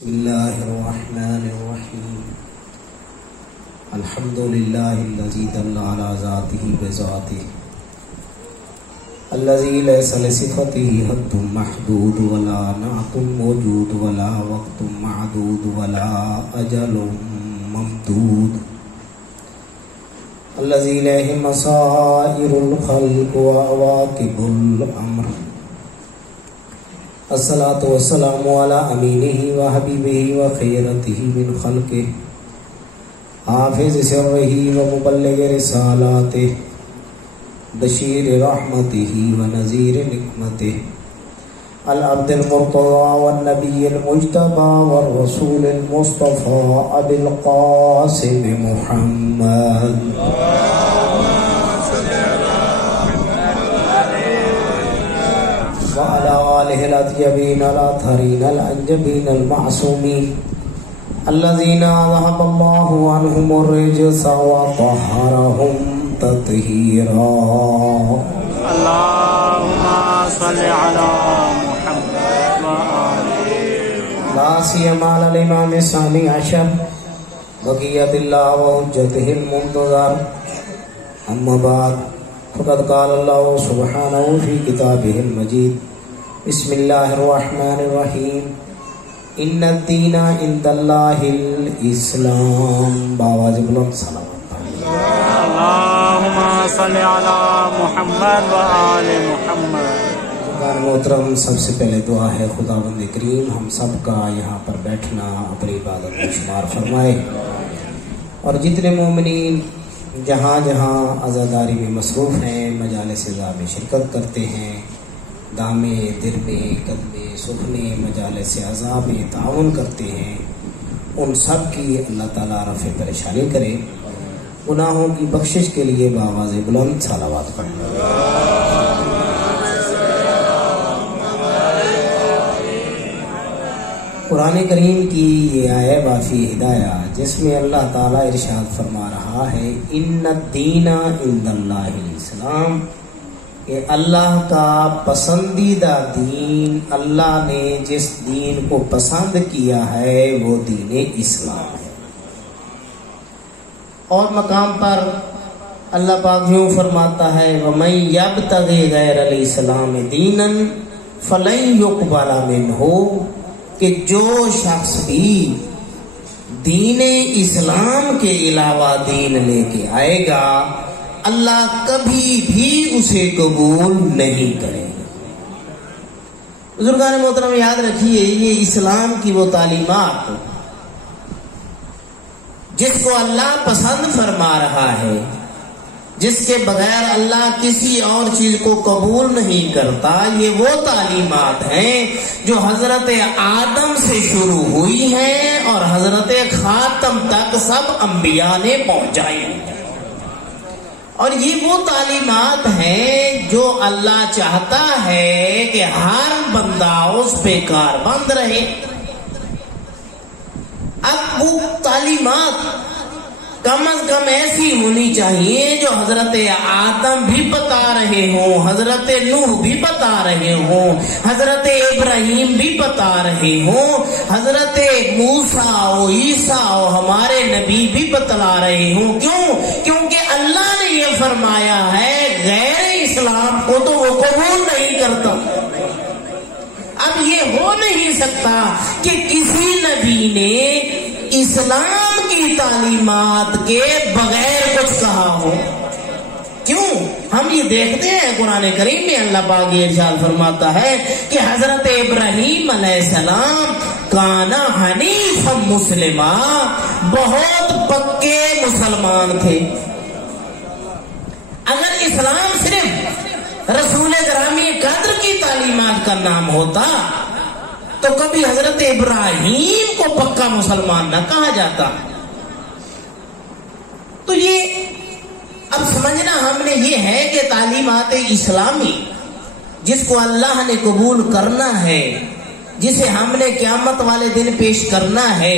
بسم الله الرحمن الرحيم الحمد لله الذي دل على ذاته بذاته الذي ليس لصفته حد محدود ولا نعت موجود ولا وقت معدود ولا أجل ممدود الذي إليه مصائر الخلق وعواقب الأمر الصلاة والسلام على أمينه وحبيبه وخيرته من خلقه حافظ سره ومبلغ رسالاته بشير رحمته ونذير نقمته العبد المرتضى والنبي المجتبى والرسول المصطفى أبي القاسم محمد وعلى آله الأطيبين الأطهرين الأنجبين المعصومين الذين ذهب الله عنهم الرجس وطهرهم تطهيرا اللهم صل على محمد وآله لا سيما على الإمام الثاني عشر بقية الله وحجته المنتظر أما بعد فقد قال الله سبحانه في كتابه المجيد بسم الله الرحمن الرحيم إن الدين عند الله الإسلام باواز بلند صلوات اللهم صل على محمد وآل محمد محترم، سب سے پہلے دعا ہے خداوند کریم ہم سب کا یہاں پر بیٹھنا اپنی عبادت میں شمار فرمائے، اور جتنے مومنین جہاں جہاں عزاداری میں مصروف ہیں، مجالس عزا میں شرکت کرتے ہیں، دامے درمے قدمے سخنے مجالس عزا میں تعاون کرتے ہیں، ان سب کی اللہ تعالیٰ رفع پریشانی کرے، گناہوں کی بخشش کے لیے بآواز بلند صلوات پڑھیں۔ قرآن کریم کی یہ آیہ بافی ہدایہ جس میں اللہ تعالیٰ ارشاد فرما رہا ہے ان الدین عند اللہ الاسلام، کہ اللہ کا پسندیدہ دین، اللہ نے جس دین کو پسند کیا ہے وہ دین اسلام ہے۔ اور مقام پر اللہ پاک یوں فرماتا ہے وَمَن يَبْتَغِ غَيْرَ الْإِسْلَامِ دِينًا فَلَن يُقْبَلَ مِنْهُ، کہ جو شخص بھی دین اسلام کے علاوہ دین لے کے آئے گا اللہ کبھی بھی اسے قبول نہیں کرے گا۔ بزرگان محترم یاد رکھیے، یہ اسلام کی وہ تعلیمات جس کو اللہ پسند فرما رہا ہے، جس کے بغیر اللہ کسی اور چیز کو قبول نہیں کرتا، یہ وہ تعلیمات ہیں جو حضرت آدم سے شروع ہوئی ہیں اور حضرت خاتم تک سب انبیاء نے پہنچائی ہیں، اور یہ وہ تعلیمات ہیں جو اللہ چاہتا ہے کہ ہر بندہ اس پہ کاربند رہے۔ اب وہ تعلیمات کم از کم ایسی ہونی چاہیے جو حضرت آدم بھی بتا رہے ہوں، حضرت نوح بھی بتا رہے ہوں، حضرت ابراہیم بھی بتا رہے ہوں، حضرت موسیٰ و عیسیٰ و ہمارے نبی بھی بتلا رہے ہوں۔ کیوں؟ کیونکہ اللہ نے یہ فرمایا ہے غیر اسلام کو تو وہ قبول نہیں کرتا۔ اب یہ ہو نہیں سکتا کہ کسی نبی نے اسلام کی تعلیمات کے بغیر کچھ کہا ہو۔ کیوں؟ ہم یہ دیکھتے ہیں قرآن کریم میں اللہ پاک یہ ارشاد فرماتا ہے کہ حضرت ابراہیم علیہ السلام کانا حنیفا مسلما، بہت پکے مسلمان تھے۔ اگر اسلام صرف رسول گرامی قدر کی تعلیمات کا نام ہوتا تو کبھی حضرت ابراہیم کو پکا مسلمان نہ کہا جاتا۔ تو یہ اب سمجھنا ہم نے یہ ہے کہ تعلیمات اسلامی جس کو اللہ نے قبول کرنا ہے جسے ہم نے قیامت والے دن پیش کرنا ہے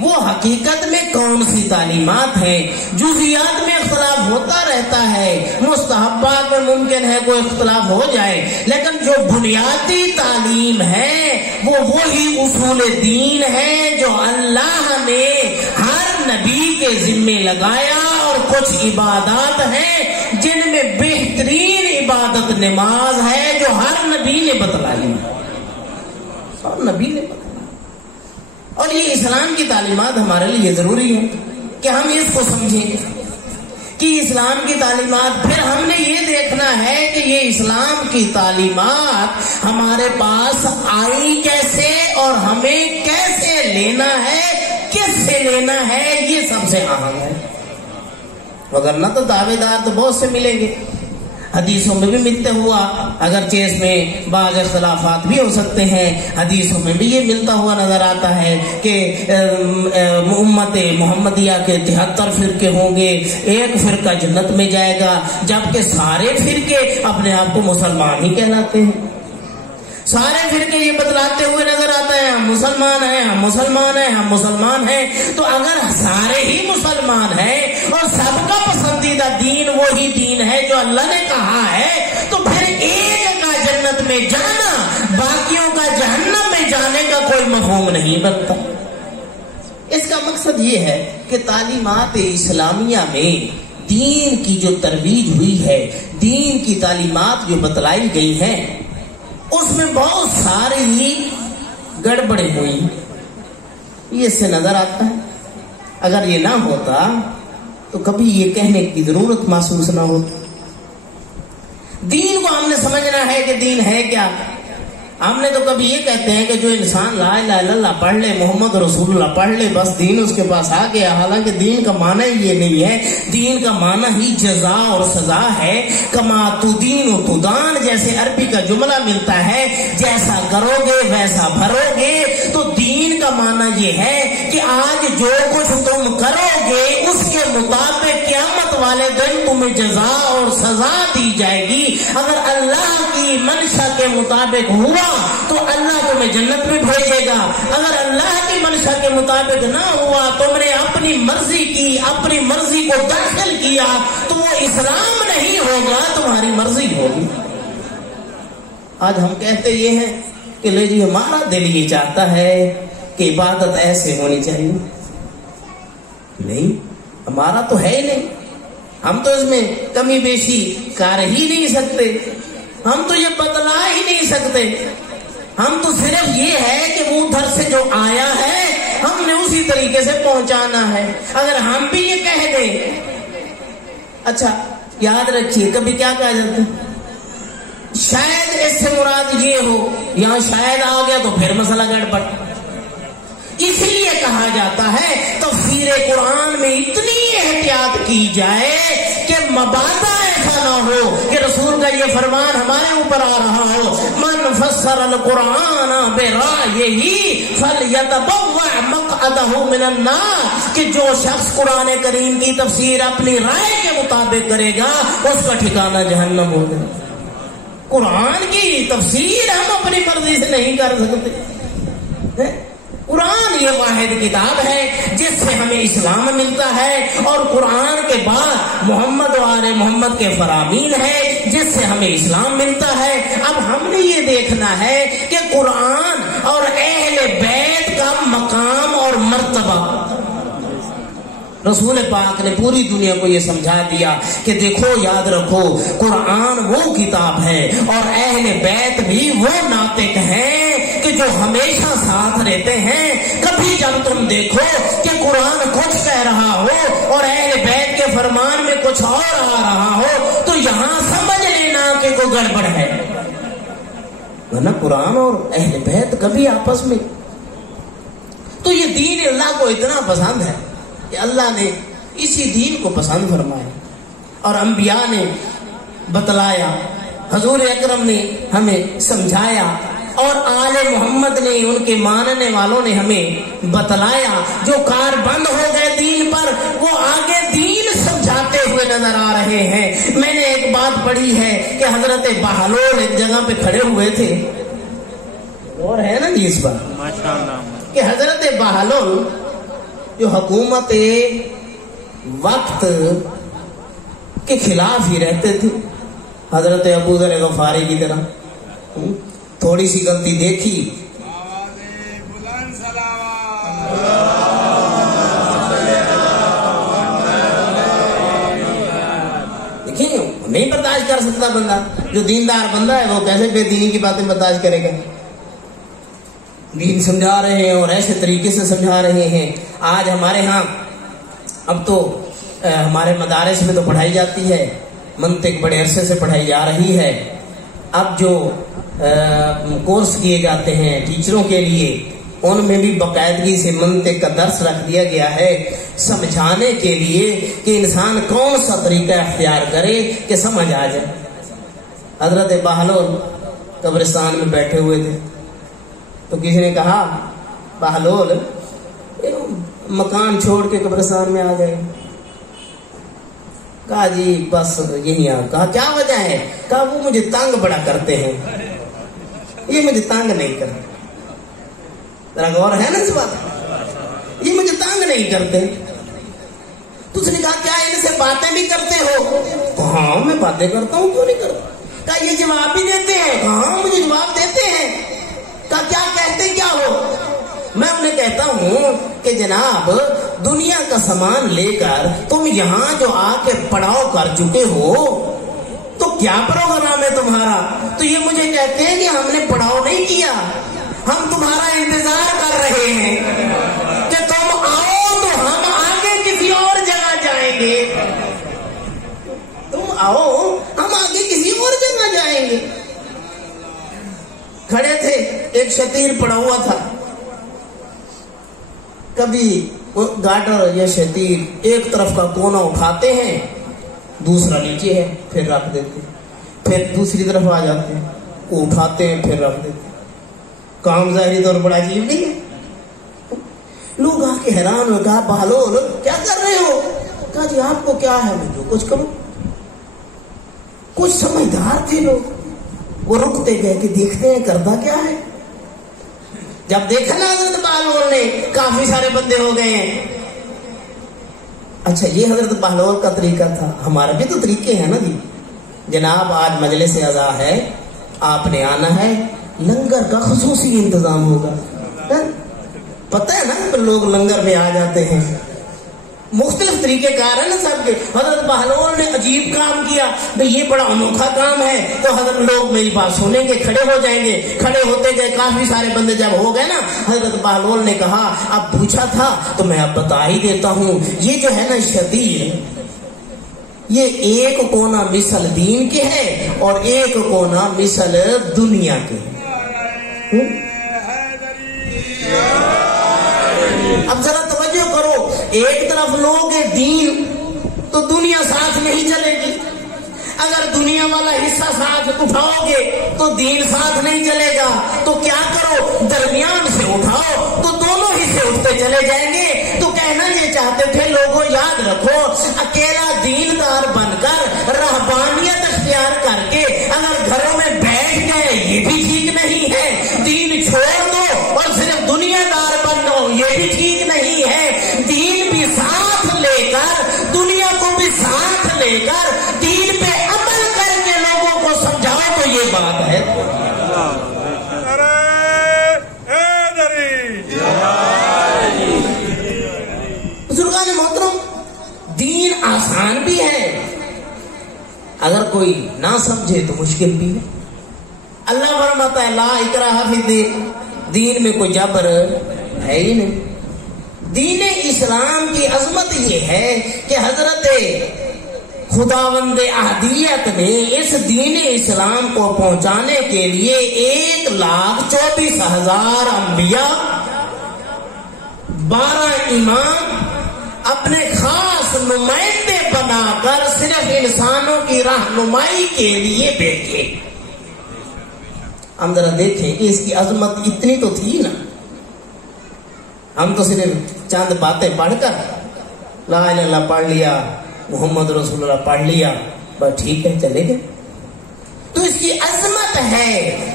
وہ حقیقت میں کون سی تعلیمات ہیں؟ جزیات میں اختلاف ہوتا رہتا ہے، مستحبات میں ممکن ہے کوئی اختلاف ہو جائے، لیکن جو بنیادی تعلیم ہے وہ وہی اصول دین ہے جو اللہ نے ہر نبی کے ذمے لگایا، اور کچھ عبادات ہیں جن میں بہترین عبادت نماز ہے جو ہر نبی نے بتلائی، اور نبی نے بتلائی۔ اور یہ اسلام کی تعلیمات ہمارے لیے ضروری ہے کہ ہم اس کو سمجھیں کہ اسلام کی تعلیمات، پھر ہم نے یہ دیکھنا ہے کہ یہ اسلام کی تعلیمات ہمارے پاس آئی کیسے اور ہمیں کیسے لینا ہے، کس سے لینا ہے، یہ سب سے اہم ہے۔ وگرنہ تو دعوے دار تو بہت سے ملیں گے، حدیثوں میں بھی ملتے ہوا، اگرچہ اس میں بعض اختلافات بھی ہو سکتے ہیں، حدیثوں میں بھی یہ ملتا ہوا نظر آتا ہے کہ امت محمدیہ کے 73 فرقے ہوں گے، ایک فرقہ جنت میں جائے گا، جبکہ سارے فرقے اپنے آپ کو مسلمان ہی کہلاتے ہیں۔ سارے فرقے یہ بتلاتے ہوئے نظر آتے ہیں ہم مسلمان ہیں، ہم مسلمان ہیں، ہم مسلمان ہیں۔ تو اگر سارے ہی مسلمان ہیں اور سب کا پسندیدہ دین وہی دین ہے جو اللہ نے کہا ہے، تو پھر ایک کا جنت میں جانا باقیوں کا جہنم میں جانے کا کوئی مفہوم نہیں بنتا۔ اس کا مقصد یہ ہے کہ تعلیمات اسلامیہ میں دین کی جو ترویج ہوئی ہے، دین کی تعلیمات جو بتلائی گئی ہیں، اس میں بہت ساری گڑبڑیں ہوئی، یہ اس سے نظر آتا ہے۔ اگر یہ نہ ہوتا تو کبھی یہ کہنے کی ضرورت محسوس نہ ہوتی۔ دین کو ہم نے سمجھنا ہے کہ دین ہے کیا۔ ہم نے تو کبھی یہ کہتے ہیں کہ جو انسان لا الہ الا اللہ پڑھ لے، محمد رسول اللہ پڑھ لے، بس دین اس کے پاس آ گیا۔ حالانکہ دین کا معنی ہی یہ نہیں ہے، دین کا معنی ہی جزا اور سزا ہے۔ کما تدین و تدان، جیسے عربی کا جملہ ملتا ہے، جیسا کرو گے ویسا بھرو گے۔ تو دین کا معنی یہ ہے کہ آج جو کچھ تم کرو گے اس کے مطابق قیامت والے دن تمہیں جزا اور سزا دی جائے گی۔ اگر اللہ کی منشا کے مطابق ہوا تو اللہ تمہیں جنت میں بھیجے گا، اگر اللہ کی منشا کے مطابق نہ ہوا، تم نے اپنی مرضی کی، اپنی مرضی کو داخل کیا، تو وہ اسلام نہیں ہوگا، تمہاری مرضی ہوگی۔ آج ہم کہتے یہ ہیں کہ لے جی ہمارا دل یہ چاہتا ہے کہ عبادت ایسے ہونی چاہیے۔ نہیں، ہمارا تو ہے ہی نہیں، ہم تو اس میں کمی بیشی کر ہی نہیں سکتے، ہم تو یہ بدلا ہی نہیں سکتے۔ ہم تو صرف یہ ہے کہ وہ ادھر سے جو آیا ہے ہم نے اسی طریقے سے پہنچانا ہے۔ اگر ہم بھی یہ کہہ دیں، اچھا یاد رکھیے کبھی کیا کہا جاتا ہے، شاید اس سے مراد یہ ہو، یہاں شاید آ گیا تو پھر مسئلہ گڑبڑ۔ اس لیے کہا جاتا ہے تفسیر قرآن میں اتنی احتیاط کی جائے کہ مبادا ایسا نہ ہو کہ رسول کا یہ فرمان ہمارے اوپر آ رہا ہو، من فسر القرآن برائیہ فلیتبوأ مقعدہ من النار، کہ جو شخص قرآن کریم کی تفسیر اپنی رائے کے مطابق کرے گا اس کا ٹھکانہ جہنم ہوگا۔ قرآن کی تفسیر ہم اپنی مرضی سے نہیں کر سکتے۔ قرآن یہ واحد کتاب ہے جس سے ہمیں اسلام ملتا ہے، اور قرآن کے بعد محمد و آل محمد کے فرامین ہے جس سے ہمیں اسلام ملتا ہے۔ اب ہم نے یہ دیکھنا ہے کہ قرآن اور اہل بیت کا مقام اور مرتبہ، رسول پاک نے پوری دنیا کو یہ سمجھا دیا کہ دیکھو یاد رکھو قرآن وہ کتاب ہے اور اہل بیت بھی وہ ناطق ہیں کہ جو ہمیشہ ساتھ رہتے ہیں۔ کبھی جب تم دیکھو کہ قرآن کچھ کہہ رہا ہو اور اہل بیت کے فرمان میں کچھ اور آ رہا ہو تو یہاں سمجھ لینا کہ کوئی گڑبڑ ہے، ورنہ قرآن اور اہل بیت کبھی آپس میں۔ تو یہ دین اللہ کو اتنا پسند ہے کہ اللہ نے اسی دین کو پسند فرمایا، اور انبیاء نے بتلایا، حضور اکرم نے ہمیں سمجھایا، اور آل محمد نے، ان کے ماننے والوں نے ہمیں بتلایا۔ جو کار بند ہو گئے دین پر وہ آگے دین سمجھاتے ہوئے نظر آ رہے ہیں۔ میں نے ایک بات پڑھی ہے کہ حضرت بہلول ایک جگہ پہ کھڑے ہوئے تھے، اور ہے نا جی اس پر ماشاءاللہ کہ حضرت بہلول جو حکومت وقت کے خلاف ہی رہتے تھے، حضرت ابو ذر غفاری کی طرح تھوڑی سی غلطی دیکھی دیکھیں نہیں برداشت کر سکتا بندہ، جو دیندار بندہ ہے وہ کیسے بے دینی کی باتیں برداشت کرے گا؟ دین سمجھا رہے ہیں اور ایسے طریقے سے سمجھا رہے ہیں. آج ہمارے ہاں اب تو ہمارے مدارس میں تو پڑھائی جاتی ہے، منطق بڑے عرصے سے پڑھائی جا رہی ہے. اب جو کورس کیے جاتے ہیں ٹیچروں کے لیے ان میں بھی باقاعدگی سے منطق کا درس رکھ دیا گیا ہے، سمجھانے کے لیے کہ انسان کون سا طریقہ اختیار کرے کہ سمجھ آ جائے. حضرت بہلول قبرستان میں بیٹھے ہوئے تھے تو کسی نے کہا بہلول مکان چھوڑ کے قبرستان میں آ گئے. کہا جی بس یہی آ. کہا کیا وجہ ہے؟ کہا وہ مجھے تنگ بڑا کرتے ہیں، یہ مجھے تنگ نہیں کرتے. ذرا غور ہے نا اس بات، یہ مجھے تنگ نہیں کرتے. تو اس نے کہا کیا ان سے باتیں بھی کرتے ہو؟ ہاں میں باتیں کرتا ہوں، کیوں نہیں کرتا. کہا یہ جواب بھی دیتے ہیں؟ ہاں مجھے جواب دیتے ہیں. کہا کیا کہتے کیا ہو؟ میں انہیں کہتا ہوں کہ جناب دنیا کا سامان لے کر تم یہاں جو آ کے پڑاؤ کر چکے ہو تو کیا پروگرام ہے تمہارا؟ تو یہ مجھے کہتے ہیں کہ ہم نے پڑاؤ نہیں کیا، ہم تمہارا انتظار کر رہے ہیں کہ تم آؤ تو ہم آگے کسی اور جگہ جائیں گے. تم آؤ ہم آگے کسی اور جگہ جائیں گے. کھڑے تھے، ایک شتیر پڑا ہوا تھا. کبھی گاٹر یا شتیر ایک طرف کا کونا اٹھاتے ہیں، دوسرا نیچے ہے پھر رکھ دیتے، پھر دوسری طرف آ جاتے ہیں، وہ اٹھاتے ہیں پھر رکھ دیتے. کام ظاہری طور پر عجیب نہیں ہے؟ لوگ آ کے حیران ہو. کہا بہلول کیا کر رہے ہو؟ کہا جی آپ کو کیا ہے، میں جو کچھ کروں. کچھ سمجھدار تھے لوگ، وہ رکتے گئے کہ دیکھتے ہیں کرتا کیا ہے. جب دیکھا نا حضرت بہلول نے کافی سارے بندے ہو گئے ہیں. اچھا یہ حضرت بہلول کا طریقہ تھا، ہمارا بھی تو طریقے ہیں نا جی. جناب آج مجلس اعزا ہے، آپ نے آنا ہے، لنگر کا خصوصی انتظام ہوگا. پتہ ہے نا لوگ لنگر میں آ جاتے ہیں، مختلف طریقے کار ہے نا سب کے. حضرت بہلول نے عجیب کام کیا، بھئی یہ بڑا انوکھا کام ہے. تو حضرت لوگ میری بات سنیں گے، کھڑے ہو جائیں گے. کھڑے ہوتے گئے، کافی سارے بندے جب ہو گئے نا، حضرت بہلول نے کہا اب پوچھا تھا تو میں اب بتا ہی دیتا ہوں. یہ جو ہے نا شتیر، یہ ایک کونا مثل دین کے ہے اور ایک کونا مثل دنیا کے. اب ذرا توجہ کرو، ایک طرف لوگ دین تو دنیا ساتھ نہیں چلے گی. اگر دنیا والا حصہ ساتھ اٹھاؤ گے تو دین ساتھ نہیں چلے گا. تو کیا کرو، درمیان سے اٹھاؤ تو دونوں حصے اٹھتے چلے جائیں گے. تو کہنا یہ چاہتے تھے لوگوں یاد رکھو، اکیلا دیندار بن کر رہبانیت اختیار کر کے اگر گھروں میں بیٹھ گئے یہ بھی ٹھیک نہیں ہے. دین چھوڑ دو اور صرف دنیا دار بن لو یہ بھی ٹھیک نہیں ہے. دین بھی ساتھ لے کر، دنیا کو بھی ساتھ لے کر دین پہ عمل کر کے لوگوں کو سمجھاؤ تو یہ بات ہے. بزرگان محترم، دین آسان بھی ہے، اگر کوئی نہ سمجھے تو مشکل بھی ہے. اللہ فرماتا ہے لا اکراہ فی الدین، دین میں کوئی جبر ہے ہی نہیں. دین اسلام کی عظمت یہ ہے کہ حضرت خداوند احدیت نے اس دین اسلام کو پہنچانے کے لیے 1,24,000 انبیاء، 12 امام، اپنے خاص نمائندے بنا کر صرف انسانوں کی رہنمائی کے لیے بھیجے. ہم ذرا دیکھیں کہ اس کی عظمت اتنی تو تھی نا. ہم تو صرف چند باتیں پڑھ کر لا الہ الا اللہ پڑھ لیا، محمد رسول اللہ پڑھ لیا، بس ٹھیک ہے چلے گئے. تو اس کی عظمت ہے،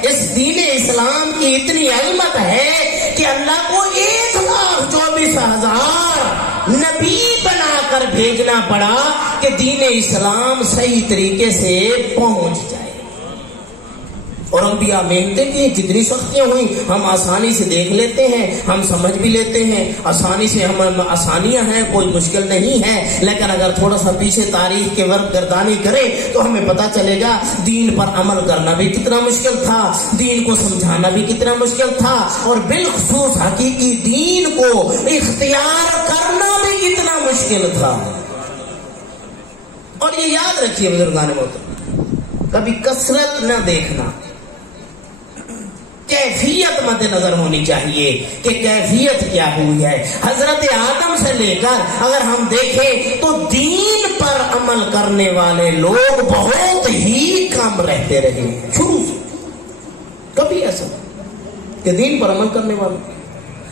اس دین اسلام کی اتنی عظمت ہے کہ اللہ کو 1,24,000 نبی بنا کر بھیجنا پڑا کہ دین اسلام صحیح طریقے سے پہنچ جائے۔ اور انبیاء محنتیں کی، جتنی سختیاں ہوئی ہم آسانی سے دیکھ لیتے ہیں، ہم سمجھ بھی لیتے ہیں آسانی سے، ہم آسانیاں ہیں، کوئی مشکل نہیں ہے، لیکن اگر تھوڑا سا پیچھے تاریخ کے ورق گردانی کریں تو ہمیں پتہ چلے گا دین پر عمل کرنا بھی کتنا مشکل تھا، دین کو سمجھانا بھی کتنا مشکل تھا، اور بالخصوص حقیقی دین کو اختیار کرنا بھی کتنا مشکل تھا۔ اور یہ یاد رکھیے بزرگان محترم، کبھی کثرت نہ دیکھنا، کیفیت مد نظر ہونی چاہیے کہ کیفیت کیا ہوئی ہے۔ حضرت آدم سے لے کر اگر ہم دیکھیں تو دین پر عمل کرنے والے لوگ بہت ہی کم رہتے رہے شروع سے، کبھی ایسا کہ دین پر عمل کرنے والے۔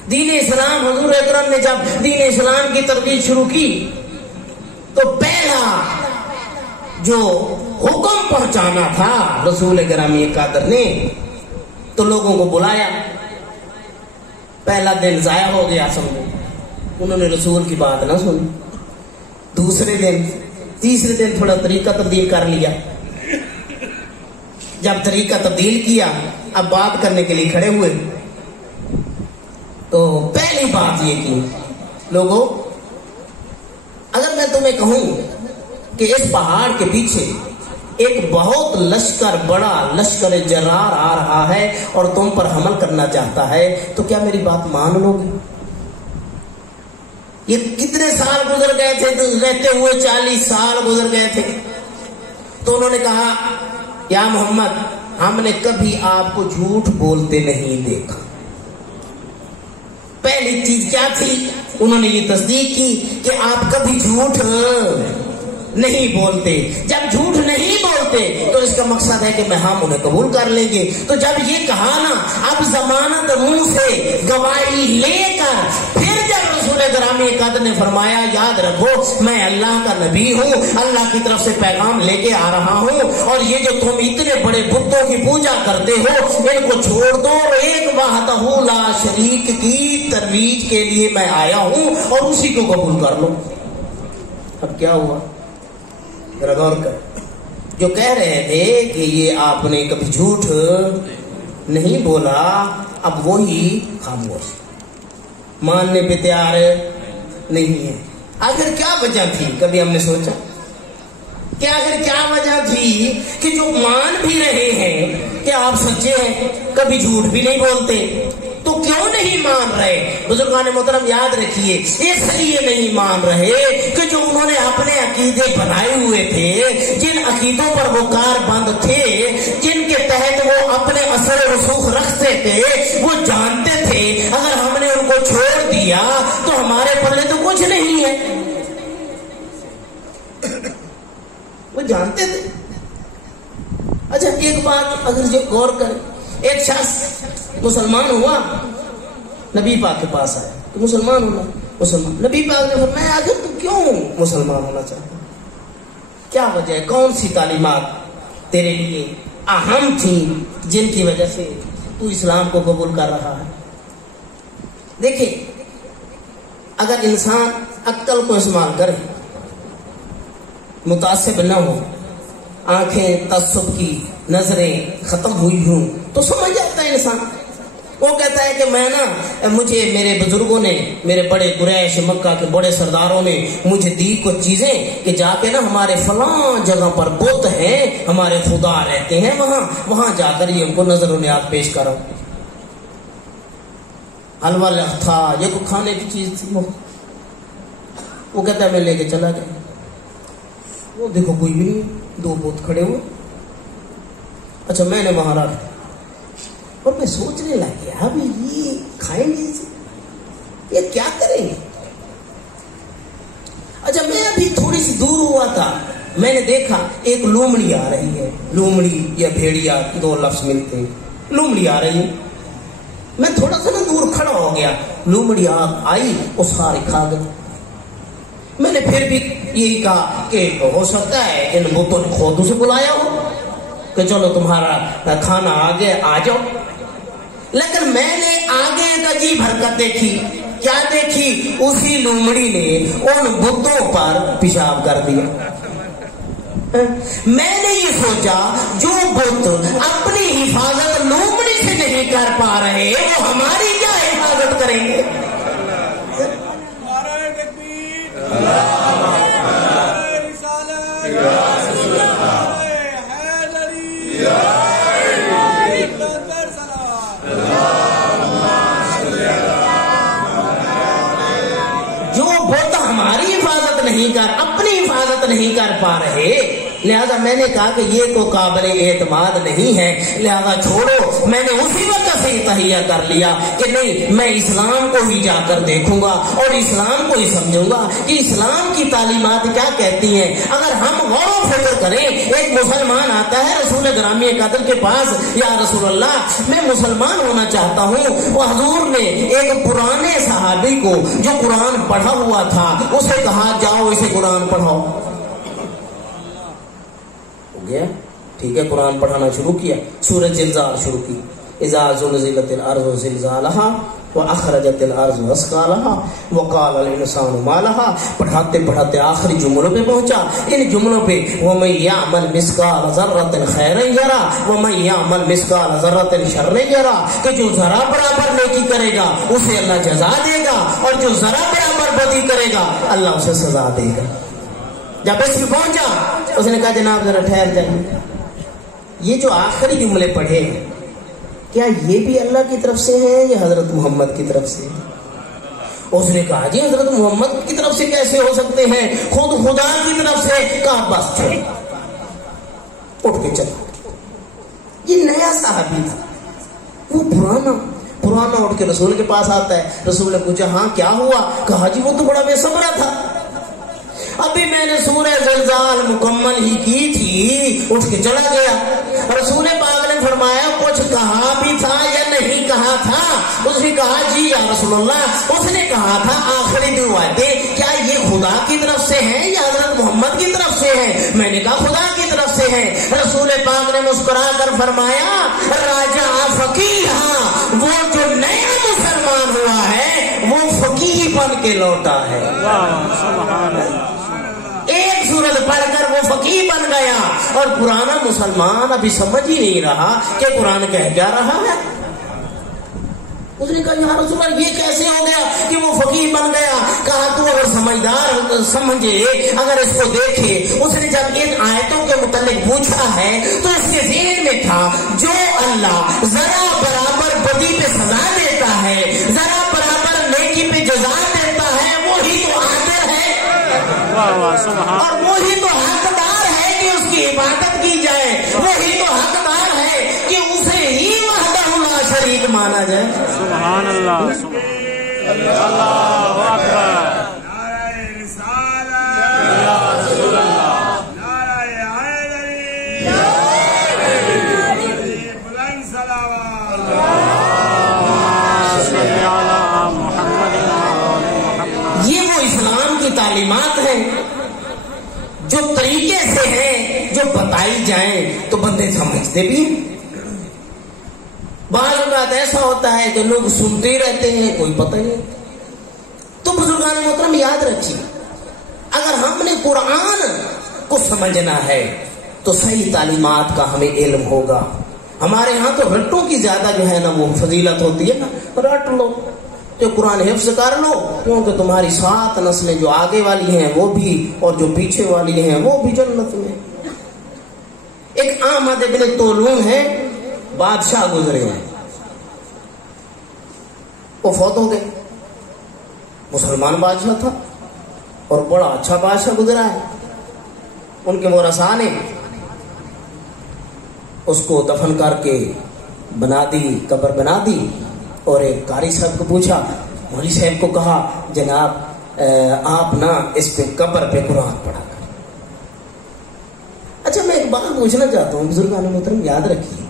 دین اسلام، حضور اکرم نے جب دین اسلام کی ترویج شروع کی تو پہلا جو حکم پہنچانا تھا رسول گرامی قادر نے تو لوگوں کو بلایا، پہلا دن ضائع ہو گیا سمجھو، انہوں نے رسول کی بات نہ سنی، دوسرے دن تیسرے دن تھوڑا طریقہ تبدیل کر لیا، جب طریقہ تبدیل کیا اب بات کرنے کے لیے کھڑے ہوئے تو پہلی بات یہ کی، لوگوں اگر میں تمہیں کہوں کہ اس پہاڑ کے پیچھے ایک بہت لشکر، بڑا لشکر جرار آ رہا ہے اور تم پر حمل کرنا چاہتا ہے تو کیا میری بات مان لو گے؟ یہ کتنے سال گزر گئے تھے رہتے ہوئے، 40 سال گزر گئے تھے۔ تو انہوں نے کہا یا محمد ہم نے کبھی آپ کو جھوٹ بولتے نہیں دیکھا۔ پہلی چیز کیا تھی؟ انہوں نے یہ تصدیق کی کہ آپ کبھی جھوٹ نہیں بولتے۔ جب جھوٹ نہیں بولتے تو اس کا مقصد ہے کہ میں ہم انہیں قبول کر لیں گے۔ تو جب یہ کہا نا، اب ضمانت منہ سے گواہی لے کر پھر جب رسول گرامی قدر نے فرمایا یاد رکھو میں اللہ کا نبی ہوں، اللہ کی طرف سے پیغام لے کے آ رہا ہوں، اور یہ جو تم اتنے بڑے بتوں کی پوجا کرتے ہو ان کو چھوڑ دو، ایک وحدہ لا شریک کی ترویج کے لیے میں آیا ہوں اور اسی کو قبول کر لو۔ اب کیا ہوا ذرا غور کر، جو کہہ رہے تھے کہ یہ آپ نے کبھی جھوٹ نہیں بولا اب وہی خاموش، ماننے پہ تیار نہیں ہے۔ آخر کیا وجہ تھی؟ کبھی ہم نے سوچا کہ آخر کیا وجہ تھی کہ جو مان بھی رہے ہیں کہ آپ سچے ہیں، کبھی جھوٹ بھی نہیں بولتے، تو کیوں نہیں مان رہے؟ بزرگان محترم یاد رکھیے، اس لیے نہیں مان رہے کہ جو انہوں نے اپنے عقیدے بنائے ہوئے تھے، جن عقیدوں پر وہ کار بند تھے، جن کے تحت وہ اپنے اثر و رسوخ رکھتے تھے، وہ جانتے تھے اگر ہم نے ان کو چھوڑ دیا تو ہمارے پلے تو کچھ نہیں ہے، وہ جانتے تھے۔ اچھا ایک بات اگر جو غور کریں، ایک شخص مسلمان ہوا، نبی پاک کے پاس آیا تو مسلمان ہونا، مسلمان نبی پاک نے فرمایا آخر تو کیوں مسلمان ہونا چاہتا، کیا وجہ ہے، کون سی تعلیمات تیرے لیے اہم تھیں جن کی وجہ سے تو اسلام کو قبول کر رہا ہے؟ دیکھیں اگر انسان عقل کو استعمال کرے، متعصب نہ ہو، آنکھیں تعصب کی نظریں ختم ہوئی ہوں تو سمجھ جاتا ہے انسان۔ وہ کہتا ہے کہ میں نا، مجھے میرے بزرگوں نے، میرے بڑے قریش مکہ کے بڑے سرداروں نے مجھے دی کچھ چیزیں کہ جا کے نا ہمارے فلاں جگہ پر بت ہیں، ہمارے خدا رہتے ہیں وہاں جا کر یہ ان کو نظر و نیاز پیش کرو۔ حلوہ تھا، یہ کو کھانے کی چیز تھی، وہ کہتا ہے میں لے کے چلا گیا، وہ دیکھو کوئی بھی نہیں، 2 بت کھڑے ہوئے۔ اچھا میں نے وہاں رکھ، اور میں سوچنے لگ گیا ابھی یہ کھائیں گے، یہ کیا کریں گے؟ اچھا میں ابھی تھوڑی سی دور ہوا تھا، میں نے دیکھا ایک لومڑی آ رہی ہے، لومڑی یا بھیڑیا 2 لفظ ملتے ہیں، لومڑی آ رہی ہے، میں تھوڑا سا نا دور کھڑا ہو گیا، لومڑی آئی اور سارے کھا گئی۔ میں نے پھر بھی یہی کہا کہ ہو سکتا ہے ان بتوں نے خود اسے بلایا ہو، کہ چلو تمہارا کھانا آگے آ جاؤ. لیکن میں نے آگے ایک عجیب حرکت دیکھی. کیا دیکھی؟ اسی لومڑی نے ان بتوں پر پیشاب کر دیا. میں نے یہ سوچا جو بت اپنی حفاظت لومڑی سے نہیں کر پا رہے وہ ہماری کیا حفاظت کریں گے؟ جو بت ہماری حفاظت نہیں کر اپنی حفاظت نہیں کر پا رہے، لہذا میں نے کہا کہ یہ تو قابل اعتماد نہیں ہے، لہذا چھوڑو. میں نے اسی وقت سے تہیہ کر لیا کہ نہیں، میں اسلام کو ہی جا کر دیکھوں گا اور اسلام کو ہی سمجھوں گا کہ اسلام کی تعلیمات کیا کہتی ہیں. اگر ہم غور و فکر کریں، ایک مسلمان آتا ہے رسول گرامی قدر کے پاس، یا رسول اللہ میں مسلمان ہونا چاہتا ہوں. وہ حضور نے ایک پرانے صحابی کو جو قرآن پڑھا ہوا تھا اسے کہا جاؤ اسے قرآن پڑھاؤ. گیا ٹھیک ہے، قرآن پڑھانا شروع کیا. سورۃ زلزال شروع کی. اذا زلزلت الارض زلزالها واخرجت الارض اثقالها وقال الانسان ما لها. پڑھاتے پڑھاتے آخری جملوں پہ پہنچا. ان جملوں پہ ومن يعمل مثقال ذرة خيرا يرى ومن يعمل مثقال ذرة شرا يرى، کہ جو ذرا برابر نیکی کرے گا اسے اللہ جزا دے گا اور جو ذرا برابر بدی کرے گا اللہ اسے سزا دے گا. جب اس میں پہنچا اس نے کہا جناب ذرا ٹھہر جائیں، یہ جو آخری جملے پڑھے کیا یہ بھی اللہ کی طرف سے ہیں یا حضرت محمد کی طرف سے؟ اس نے کہا جی حضرت محمد کی طرف سے کیسے ہو سکتے ہیں، خود خدا کی طرف سے. کہا بس چھوڑ، اٹھ کے چلا. یہ نیا صحابی تھا، وہ پرانا اٹھ کے رسول کے پاس آتا ہے. رسول نے پوچھا ہاں کیا ہوا؟ کہا جی وہ تو بڑا بے صبر تھا، ابھی میں نے سورہ زلزال مکمل ہی کی تھی، اٹھ کے چلا گیا. رسول پاک نے فرمایا کچھ کہا بھی تھا یا نہیں کہا تھا؟ اس نے کہا جی یا رسول اللہ اس نے کہا تھا آخری دو آیتیں کیا یہ خدا کی طرف سے ہیں یا حضرت محمد کی طرف سے ہیں؟ میں نے کہا خدا کی طرف سے ہیں. رسول پاک نے مسکرا کر فرمایا راجع فقیہا، وہ جو نیا مسلمان ہوا ہے وہ فقیہ بن کے لوٹا ہے. ایک سورت پڑھ کر وہ فقیہ بن گیا اور پرانا مسلمان ابھی سمجھ ہی نہیں رہا کہ قرآن کہہ کیا رہا ہے. اس نے کہا یا رسول اللہ یہ کیسے ہو گیا کہ وہ فقیہ بن گیا؟ کہا تو اگر سمجھدار سمجھے، اگر اس کو دیکھے. اس نے جب ان آیتوں کے متعلق پوچھا ہے تو اس کے ذہن میں تھا جو اللہ ذرا برابر بدی پہ سزا دیتا ہے، ذرا برابر نیکی پہ جزا دیتا ہے، وہی تو عادل ہے اور وہی تو حقدار ہے کہ اس کی عبادت کی جائے، وہی تو حقدار ہے کہ اسے ہی وحدہ لا شریک مانا جائے. سبحان اللہ، سبحان اللہ اکبر. نعرہ رسالت یا رسول اللہ، نعرہ حیدری یا حیدری، بلند صلوات صلی علی محمد. یہ وہ اسلام کی تعلیمات ہیں جو طریقے سے ہیں، جو بتائی جائیں تو بندے سمجھتے بھی ہیں. بعض اوقات ایسا ہوتا ہے کہ لوگ سنتے رہتے ہیں کوئی پتہ ہی نہیں. تو بزرگان محترم یاد رکھیے اگر ہم نے قرآن کو سمجھنا ہے تو صحیح تعلیمات کا ہمیں علم ہوگا. ہمارے ہاں تو رٹوں کی زیادہ جو ہے نا وہ فضیلت ہوتی ہے نا، رٹ لو جو قرآن حفظ کر لو، کیونکہ تمہاری 7 نسلیں جو آگے والی ہیں وہ بھی اور جو پیچھے والی ہیں وہ بھی جنت میں. ایک احمد ابن طولون ہے، بادشاہ گزرے ہیں، وہ فوت ہو گئے. مسلمان بادشاہ تھا اور بڑا اچھا بادشاہ گزرا ہے. ان کے ورثاء نے اس کو دفن کر کے بنا دی، قبر بنا دی. اور ایک قاری صاحب کو پوچھا، مولوی صاحب کو کہا جناب آپ نا اس پہ قبر پہ قرآن پڑھا کر. اچھا میں ایک بات پوچھنا چاہتا ہوں بزرگان محترم، یاد رکھیے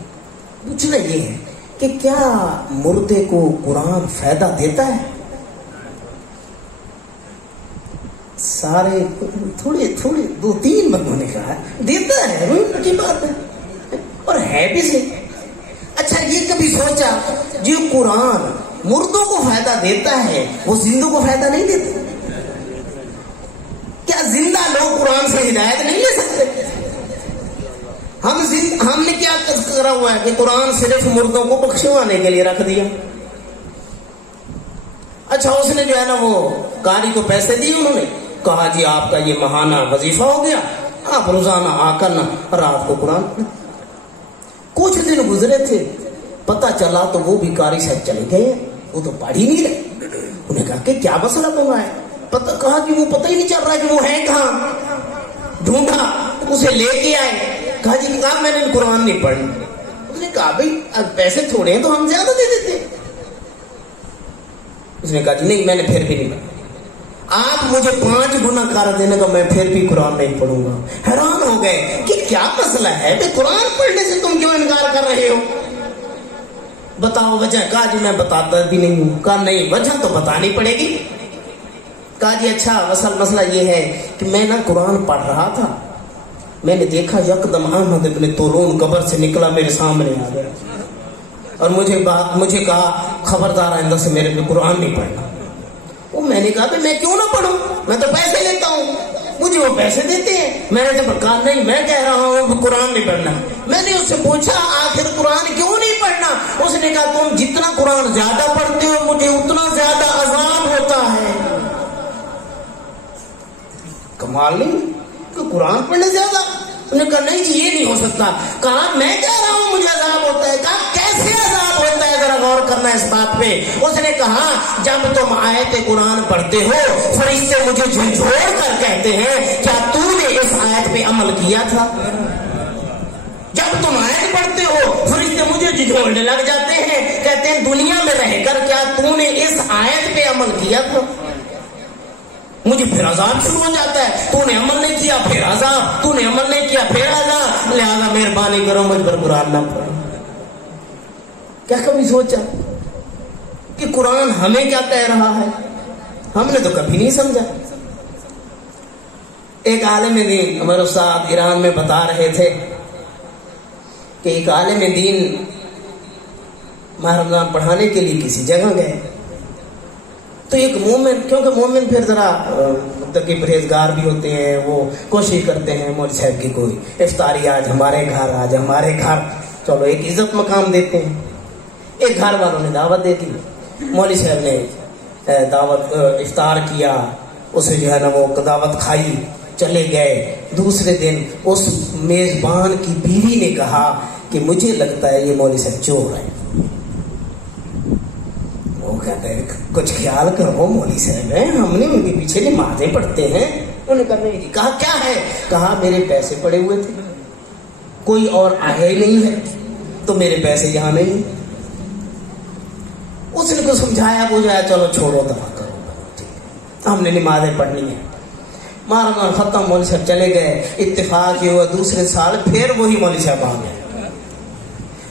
پوچھنا یہ ہے کہ کیا مردے کو قرآن فائدہ دیتا ہے؟ سارے تھوڑے 2-3 بندوں نے کہا دیتا ہے، کی بات ہے. ہے بھی صحیح. اچھا یہ کبھی سوچا جو قرآن مردوں کو فائدہ دیتا ہے وہ زندوں کو فائدہ نہیں دیتا؟ کیا زندہ لوگ قرآن سے ہدایت نہیں لے سکتے؟ ہم نے کیا کرا ہوا ہے کہ قرآن صرف مردوں کو بخشوانے کے لیے رکھ دیا. اچھا اس نے جو ہے نا وہ قاری کو پیسے دیے, انہوں نے کہا جی آپ کا یہ ماہانہ وظیفہ ہو گیا, آپ روزانہ آ کر نا رات کو قرآن. کچھ دن گزرے تھے, پتا چلا تو وہ بھی قاری صاحب چلے گئے, وہ تو پڑھ ہی نہیں رہے. انہیں کہا کہ کیا مسئلہ بنا ہے؟ کہا کہ وہ پتہ ہی نہیں چل رہا کہ وہ ہے کہاں. ڈھونڈا, اسے لے کے آئے, کہا جی کہا میں نے قرآن نہیں پڑھی. اس نے کہا بھائی اب پیسے تھوڑے ہیں تو ہم زیادہ دے دیتے. اس نے کہا جی نہیں میں نے پھر بھی نہیں پڑھا, آپ مجھے 5 گنا کر دینے کا میں پھر بھی قرآن نہیں پڑھوں گا. حیران ہو گئے کہ کیا مسئلہ ہے بھائی, قرآن پڑھنے سے تم کیوں انکار کر رہے ہو؟ بتاؤ وجہ. کہا جی میں بتاتا بھی نہیں ہوں. کہا نہیں وجہ تو بتانی پڑے گی. کہا جی اچھا مسئلہ یہ ہے کہ میں نا قرآن پڑھ رہا تھا, میں نے دیکھا یکدم احمد ابن طولون قبر سے نکلا میرے سامنے آ گیا اور مجھے کہا خبردار آئندہ سے میرے پہ قرآن نہیں پڑھنا. وہ میں نے کہا کہ میں کیوں نہ پڑھوں, میں تو پیسے لیتا ہوں, مجھے وہ پیسے دیتے ہیں. میں نے تو کہا نہیں میں کہہ رہا ہوں قرآن نہیں پڑھنا. میں نے اس سے پوچھا آخر قرآن کیوں نہیں پڑھنا؟ اس نے کہا تم جتنا قرآن زیادہ پڑھتے ہو مجھے اتنا زیادہ عذاب ہوتا ہے. کمال نہیں کہ قرآن پڑھنے زیادہ. انہوں نے کہا نہیں جی یہ نہیں ہو سکتا. کہا میں کہہ رہا ہوں مجھے عذاب ہوتا ہے. کہا کیسے عذاب ہوتا ہے, ذرا غور کرنا اس بات پہ. اس نے کہا جب تم آیت قرآن پڑھتے ہو فرشتے مجھے جھنجھوڑ کر کہتے ہیں کیا تو نے اس آیت پہ عمل کیا تھا؟ جب تم آیت پڑھتے ہو فرشتے مجھے جھنجھوڑنے لگ جاتے ہیں, کہتے ہیں دنیا میں رہ کر کیا تو نے اس آیت پہ عمل کیا تھا؟ مجھے پھر عذاب شروع ہو جاتا ہے. تو نے عمل نہیں کیا پھر عذاب, تو نے عمل نہیں کیا پھر عذاب, لہذا مہربانی کرو مجھ پر قرآن نہ پڑھو. کیا کبھی سوچا کہ قرآن ہمیں کیا کہہ رہا ہے؟ ہم نے تو کبھی نہیں سمجھا. ایک عالم دین ہمارے استاد ایران میں بتا رہے تھے کہ ایک عالم دین ماہ رمضان پڑھانے کے لیے کسی جگہ گئے تو ایک مومن, کیونکہ مومن پھر ذرا متقی پرہیزگار بھی ہوتے ہیں, وہ کوشش کرتے ہیں مولوی صاحب کی کوئی افطاری آج ہمارے گھر, چلو ایک عزت مقام دیتے ہیں. ایک گھر والوں نے دعوت دے دی, مولوی صاحب نے دعوت افطار کیا, اسے جو ہے نا وہ دعوت کھائی, چلے گئے. دوسرے دن اس میزبان کی بیوی نے کہا کہ مجھے لگتا ہے یہ مولوی صاحب چور ہے. کہتا ہے کچھ خیال کرو مولوی صاحب ہیں, ہم نے ان کے پیچھے نمازیں پڑھتے ہیں. انہوں نے کہا نہیں جی. کہا کیا ہے؟ کہا میرے پیسے پڑے ہوئے تھے, کوئی اور آیا ہی نہیں ہے تو میرے پیسے یہاں نہیں. اس نے کو سمجھایا بجھایا, چلو چھوڑو دفع کرو, ہم نے نمازیں پڑھنی ہیں. مارا ختم, مولوی صاحب چلے گئے. اتفاق یہ ہوا دوسرے سال پھر وہی مولوی صاحب آ گئے.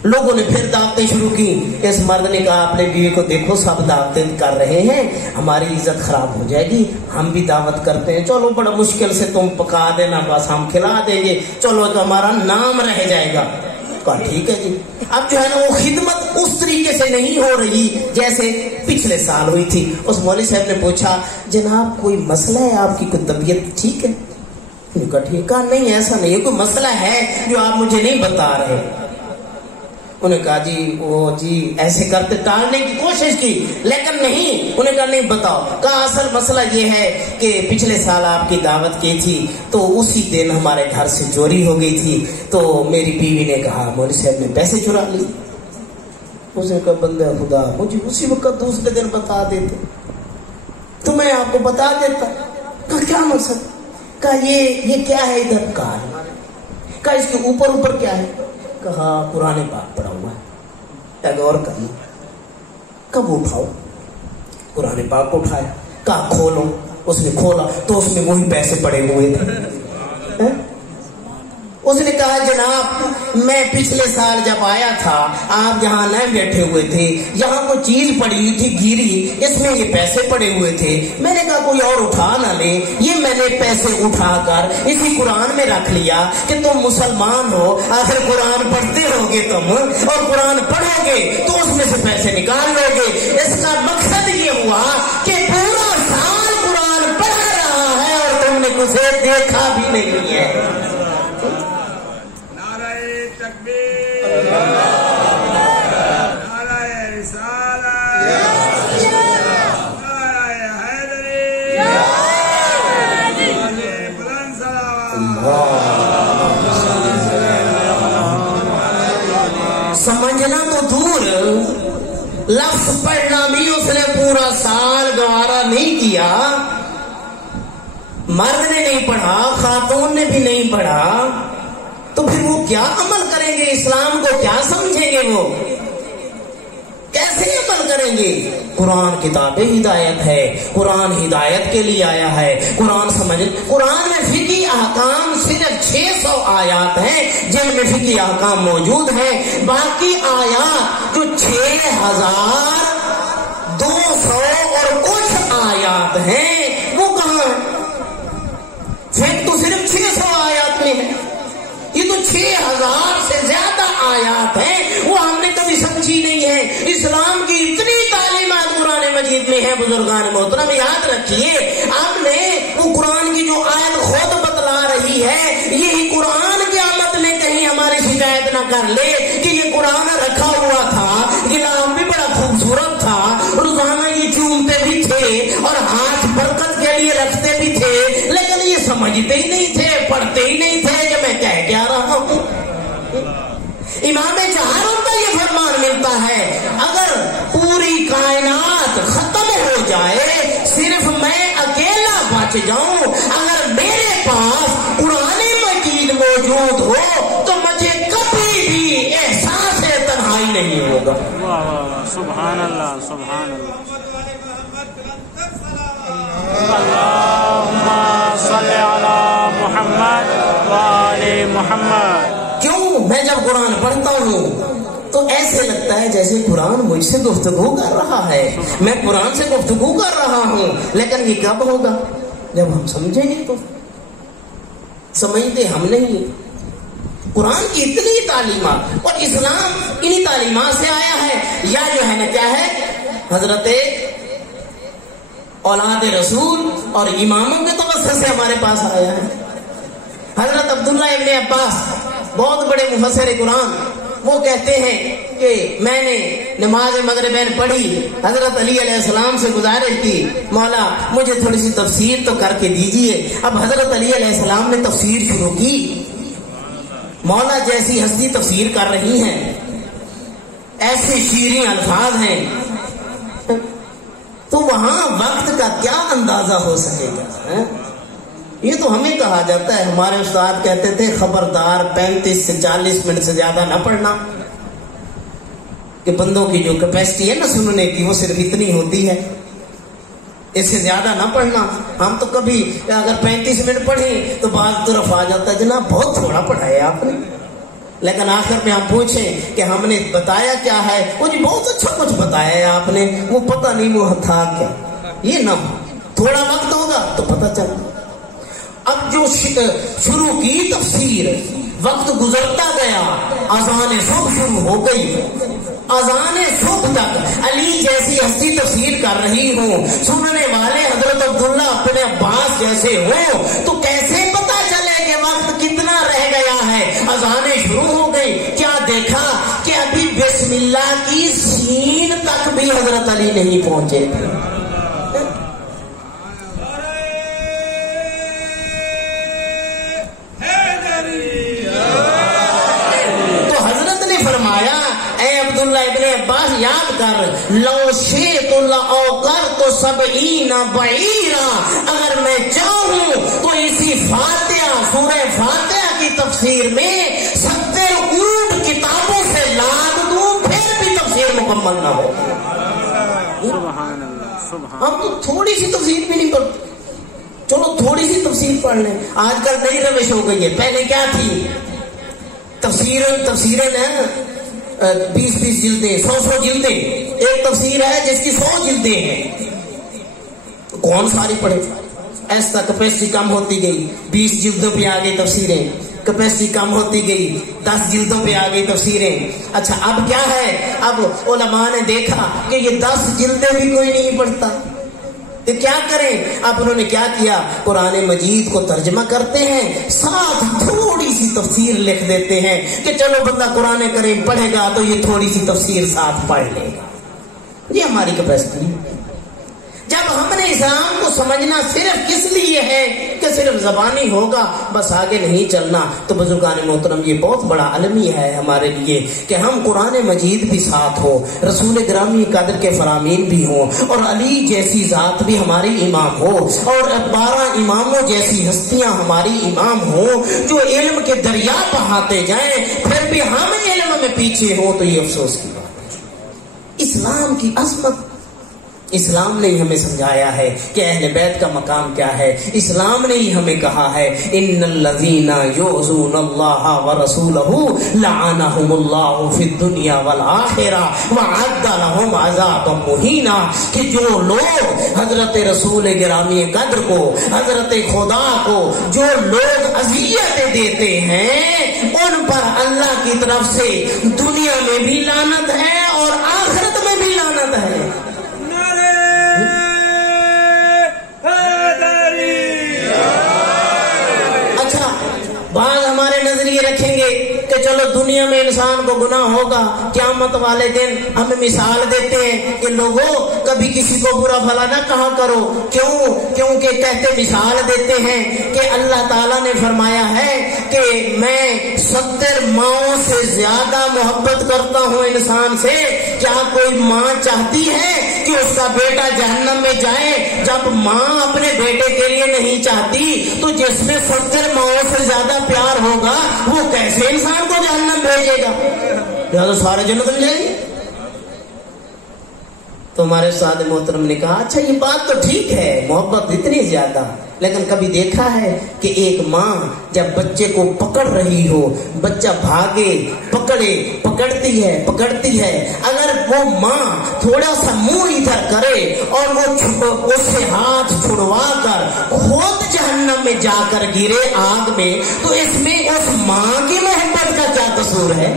لوگوں نے پھر دعوتیں شروع کی. اس مرد نے کہا اپنے بیوی کو دیکھو سب دعوتیں کر رہے ہیں, ہماری عزت خراب ہو جائے گی, ہم بھی دعوت کرتے ہیں, چلو بڑا مشکل سے تم پکا دینا, بس ہم کھلا دیں گے, چلو تو ہمارا نام رہ جائے گا. کہا ٹھیک ہے جی. اب جو ہے نا وہ خدمت اس طریقے سے نہیں ہو رہی جیسے پچھلے سال ہوئی تھی. اس مولوی صاحب نے پوچھا جناب کوئی مسئلہ ہے, آپ کی کوئی طبیعت ٹھیک ہے؟ کہا ٹھیک. کہا نہیں ایسا نہیں ہے, کوئی مسئلہ ہے جو آپ مجھے نہیں بتا رہے. انہوں نے کہا جی وہ جی ایسے کرتے ٹالنے کی کوشش کی لیکن نہیں. انہوں نے کہا نہیں بتاؤ. کہا اصل مسئلہ یہ ہے کہ پچھلے سال آپ کی دعوت کی تھی تو اسی دن ہمارے گھر سے چوری ہو گئی تھی, تو میری بیوی نے کہا مولوی صاحب نے پیسے چرا لی. اس نے کہا بندہ خدا مجھے اسی وقت دوسرے دن بتا دیتے تو میں آپ کو بتا دیتا. کہا کیا مقصد؟ کہا یہ کیا ہے ادھر؟ کہا اس کے اوپر کیا ہے؟ کہا قرآن پاک پڑھا ہوا ہے. غور کرنا. کب اٹھاؤ؟ قرآن پاک کو اٹھایا. کہا کھولو. اس نے کھولا تو اس میں وہی پیسے پڑے ہوئے تھے. اس نے کہا جناب میں پچھلے سال جب آیا تھا آپ یہاں نہ بیٹھے ہوئے تھے, یہاں کوئی چیز پڑی ہوئی تھی گری, اس میں یہ پیسے پڑے ہوئے تھے, میں نے کہا کوئی اور اٹھا نہ لے, یہ میں نے پیسے اٹھا کر اسی قرآن میں رکھ لیا کہ تم مسلمان ہو, آخر قرآن پڑھتے ہوگے تم اور قرآن پڑھو گے تو اس میں سے پیسے نکال لو گے. اس کا مقصد یہ ہوا کہ پورا سال قرآن پڑھ رہا ہے اور تم نے اسے دیکھا بھی نہیں ہے. سمجھنا تو دور, لفظ پڑھنا بھی اس نے پورا سال گوارا نہیں کیا. مرد نے نہیں پڑھا, خاتون نے بھی نہیں پڑھا, تو پھر وہ کیا عمل کریں گے؟ اسلام کو کیا سمجھیں گے؟ وہ کیسے عمل کریں گے؟ قرآن کتاب ہدایت ہے, قرآن ہدایت کے لیے آیا ہے. قرآن سمجھ, قرآن میں فقہی احکام صرف 600 آیات ہیں جن میں فقہی احکام موجود ہیں. باقی آیات جو 6200 اور کچھ آیات ہیں وہ کہاں؟ پھر تو صرف 600 آیات میں ہے. یہ تو 6000 سے زیادہ آیات ہیں, وہ ہم نے کبھی سمجھی نہیں ہے. اسلام کی اتنی تعلیمات قرآن مجید میں ہے. بزرگان محترم یاد رکھیے, ہم نے وہ قرآن کی جو آیت خود بتلا رہی ہے, یہی قرآن قیامت میں کہیں ہماری شکایت نہ کر لے کہ یہ قرآن رکھا ہوا تھا, غلام بھی بڑا خوبصورت تھا, روزانہ یہ چومتے بھی تھے اور ہاتھ برکت کے لیے رکھتے بھی تھے, لیکن یہ سمجھتے ہی نہیں تھے, پڑھتے ہی نہیں تھے کہ میں کہہ کیا رہا ہوں. امام جہاروں کا یہ فرمان ملتا ہے, اگر پوری کائنات ختم ہو جائے صرف میں اکیلا بچ جاؤں, اگر میرے پاس قرآن مجید موجود ہو تو مجھے کبھی بھی احساس تنہائی نہیں ہوگا. سبحان اللہ, سبحان اللہ. اللہم صلی علی محمد وآل محمد. کیوں میں جب قرآن پڑھتا ہوں تو ایسے لگتا ہے جیسے قرآن مجھ سے گفتگو کر رہا ہے, میں قرآن سے گفتگو کر رہا ہوں. لیکن یہ کب ہوگا؟ جب ہم سمجھیں گے. تو سمجھتے ہم نہیں. قرآن کی اتنی تعلیمات, اور اسلام انہی تعلیمات سے آیا ہے. یا جو ہے نا کیا ہے, حضرت اولاد رسول اور اماموں کے توسط سے ہمارے پاس آیا ہے. حضرت عبداللہ ابن عباس بہت بڑے مفسر قرآن, وہ کہتے ہیں کہ میں نے نماز مغربین پڑھی, حضرت علی علیہ السلام سے گزارش کی مولا مجھے تھوڑی سی تفسیر تو کر کے دیجئے. اب حضرت علی علیہ السلام نے تفسیر شروع کی. مولا جیسی ہستی تفسیر کر رہی ہیں, ایسے شیریں الفاظ ہیں, تو وہاں وقت کا کیا اندازہ ہو سکے گا؟ یہ تو ہمیں کہا جاتا ہے, ہمارے استاد کہتے تھے خبردار 35 سے 40 منٹ سے زیادہ نہ پڑھنا, کہ بندوں کی جو کیپیسٹی ہے نا سننے کی وہ صرف اتنی ہوتی ہے, اس سے زیادہ نہ پڑھنا. ہم تو کبھی اگر 35 منٹ پڑھیں تو بعض طرف آ جاتا ہے جناب بہت تھوڑا پڑھایا آپ نے, لیکن آخر میں ہم پوچھیں کہ ہم نے بتایا کیا ہے, وہ جی بہت اچھا کچھ بتایا ہے آپ نے, وہ پتہ نہیں وہ تھا کیا. یہ نہ ہو, تھوڑا وقت ہوگا تو پتہ چلے. اب جو شروع کی تفسیر, وقت گزرتا گیا, اذان صبح شروع ہو گئی, اذان صبح تک علی جیسی ہستی تفسیر کر رہی ہوں, سننے والے حضرت عبداللہ اپنے عباس جیسے ہوں, تو کیسے پتا چلے کہ وقت کتنا رہ گیا ہے؟ اذانیں شروع ہو گئی, کیا دیکھا کہ ابھی بسم اللہ کی سین تک بھی حضرت علی نہیں پہنچے. تو حضرت نے فرمایا اے عبداللہ ابن عباس یاد کر, لو شئت لأوقرت 70 بعیرا, اگر میں چاہوں تو اسی فاتحہ سورہ فاتحہ کی تفسیر میں 70 اونٹ کتابوں سے لاد دوں, پھر بھی تفسیر مکمل نہ ہو. سبحان اللہ, سبحان. ہم تو تھوڑی سی تفسیر بھی نہیں پڑھتے, چلو تھوڑی سی تفسیر پڑھ لیں. آج کل نئی روش ہو گئی ہے, پہلے کیا تھی, تفسیریں ہیں 20 جلدیں 100 جلدیں، ایک تفسیر ہے جس کی 100 جلدیں ہیں، کون ساری پڑھے؟ ایسا کیپیسٹی کم ہوتی گئی، 20 جلدوں پہ آ گئی تفسیریں، کیپیسٹی کم ہوتی گئی، 10 جلدوں پہ آ گئی تفسیریں۔ اچھا اب کیا ہے، اب علماء نے دیکھا کہ یہ 10 جلدیں بھی کوئی نہیں پڑھتا، تو کیا کریں؟ اب انہوں نے کیا کیا، قرآن مجید کو ترجمہ کرتے ہیں، ساتھ تھوڑی سی تفسیر لکھ دیتے ہیں کہ چلو بندہ قرآن کریم پڑھے گا تو یہ تھوڑی سی تفسیر ساتھ پڑھ لے گا۔ یہ ہماری کیپیسٹی۔ جب ہم نے اسلام کو سمجھنا صرف کس لیے ہے کہ صرف زبانی ہوگا بس آگے نہیں چلنا، تو بزرگان محترم یہ بہت بڑا المیہ ہے ہمارے لیے کہ ہم قرآن مجید بھی ساتھ ہو، رسول گرامی قدر کے فرامین بھی ہوں، اور علی جیسی ذات بھی ہماری امام ہو، اور 12 اماموں جیسی ہستیاں ہماری امام ہوں جو علم کے دریا بہاتے جائیں، پھر بھی ہم علم میں پیچھے ہوں، تو یہ افسوس کی بات ہے۔ اسلام کی عظمت اسلام نے ہی ہمیں سمجھایا ہے کہ اہل بیت کا مقام کیا ہے، اسلام نے ہی ہمیں کہا ہے ان الذین یؤذون اللہ ورسولہ لعنہم اللہ فی الدنیا والآخرہ وأعد لهم عذابا مہینا، کہ جو لوگ حضرت رسول گرامی قدر کو، حضرت خدا کو جو لوگ اذیتیں دیتے ہیں ان پر اللہ کی طرف سے دنیا میں بھی لعنت ہے اور آخرت میں بھی لعنت ہے۔ بعض ہمارے نظریے رکھیں گے کہ چلو دنیا میں انسان کو گناہ ہوگا، قیامت والے دن ہمیں مثال دیتے ہیں کہ لوگوں کبھی کسی کو برا بھلا نہ کہا کرو، کیونکہ کہتے مثال دیتے ہیں کہ اللہ تعالیٰ نے فرمایا ہے کہ میں 70 ماؤں سے زیادہ محبت کرتا ہوں انسان سے۔ کیا کوئی ماں چاہتی ہے کہ اس کا بیٹا جہنم میں جائے؟ جب ماں اپنے بیٹے کے لیے نہیں چاہتی تو جس میں 70 ماؤں سے زیادہ پیار ہوگا وہ کیسے انسان کو جہنم بھیجے گا؟ لہذا سارے جنت میں جائیں گے۔ تو ہمارے استاد محترم نے کہا اچھا یہ بات تو ٹھیک ہے، محبت اتنی زیادہ، لیکن کبھی دیکھا ہے کہ ایک ماں جب بچے کو پکڑ رہی ہو، بچہ بھاگے پکڑتی ہے، اگر وہ ماں تھوڑا سا منہ ادھر کرے اور وہ اس سے ہاتھ چھڑوا کر خود جہنم میں جا کر گرے آگ میں، تو اس میں اس ماں کی محبت کا کیا قصور ہے؟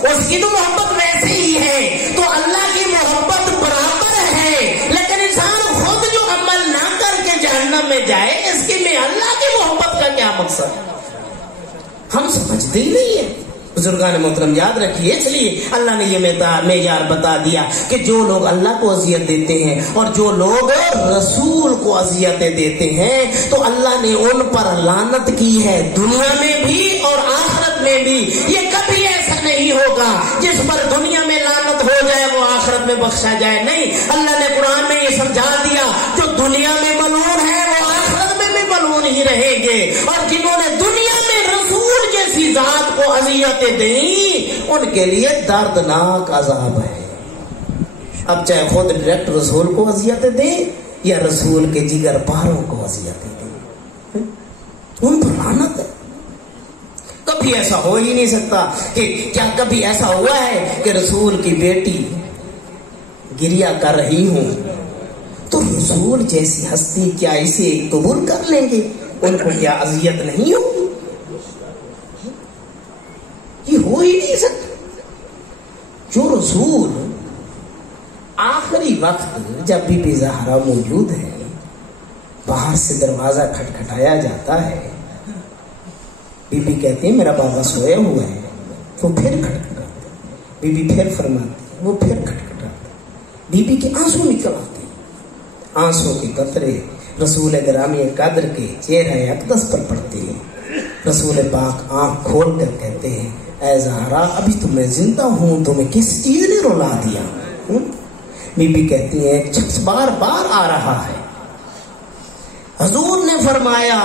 اس کی تو محبت ویسے ہی ہے۔ تو اللہ کی محبت برابر ہے، لیکن انسان خود جو عمل نہ کر کے جہنم میں جائے، اس کے میں اللہ کی محبت کا کیا مقصد؟ ہم سمجھتے ہی نہیں ہیں۔ بزرگان محترم یاد رکھیے، اس لیے اللہ نے یہ معیار بتا دیا کہ جو لوگ اللہ کو اذیت دیتے ہیں اور جو لوگ رسول کو اذیتیں دیتے ہیں تو اللہ نے ان پر لعنت کی ہے، دنیا میں بھی اور آخرت میں بھی۔ یہ کبھی ایسا نہیں ہوگا جس پر دنیا میں لعنت ہو جائے وہ آخرت میں بخشا جائے، نہیں۔ اللہ نے قرآن میں یہ سمجھا دیا جو دنیا میں ملعون ہے وہ آخرت میں بھی ملعون ہی رہیں گے، اور جنہوں نے دنیا میں رسول جیسی ذات کو اذیتیں دیں ان کے لیے دردناک عذاب ہے۔ اب چاہے خود ڈائریکٹ رسول کو اذیتیں دیں یا رسول کے جگر پاروں کو اذیتیں دیں، ان پر لعنت ہے۔ کبھی ایسا ہو ہی نہیں سکتا کہ کیا کبھی ایسا ہوا ہے کہ رسول کی بیٹی گریا کر رہی ہوں تو رسول جیسی ہستی کیا اسے قبول کر لیں گے؟ ان کو کیا اذیت نہیں ہوگی؟ یہ ہو ہی نہیں سکتا۔ جو رسول آخری وقت جب بی بی زہرا موجود ہے، باہر سے دروازہ کھٹکھٹایا جاتا ہے، بی بی کہتی ہے میرا بابا سویا ہوا ہے، وہ پھر کھٹکھٹاتے، بی بی پھر فرماتی، وہ پھر کھٹکھٹاتے، بی بی کے آنسو نکل آتے، آنسوں کے قطرے رسول گرامی قدر کے چہرہ اقدس پر پڑتے ہیں۔ رسول پاک آنکھ کھول کر کہتے ہیں اے زہرا ابھی تو میں زندہ ہوں، تمہیں کس چیز نے رلا دیا؟ بی بی کہتی ہے ایک شخص بار بار آ رہا ہے، حضور نے فرمایا